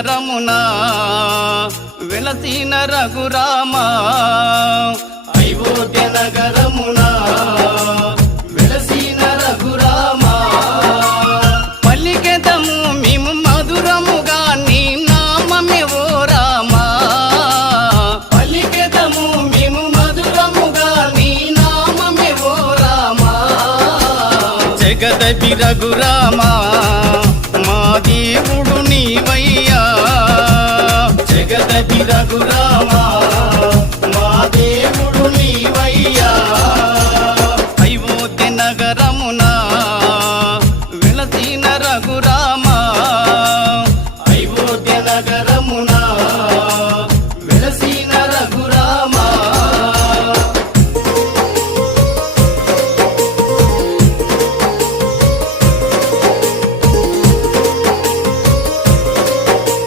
నగరమునా వెలసిన రఘురామా అయోధ్య నగరమునా వెలసిన రఘురామా పలికెదము మేము మధురముగా నీ నామమే ఓ రామా పలికెదము మేము మధురముగా నీ నామమే ఓ రామా జగదపి రఘురామా మా దేవుడు నీవయ్యా జగదపి రఘురామా మా దేవుడు నీవయ్యా అయోధ్య నగరమునా వెలసిన రఘురామా అయోధ్య నగర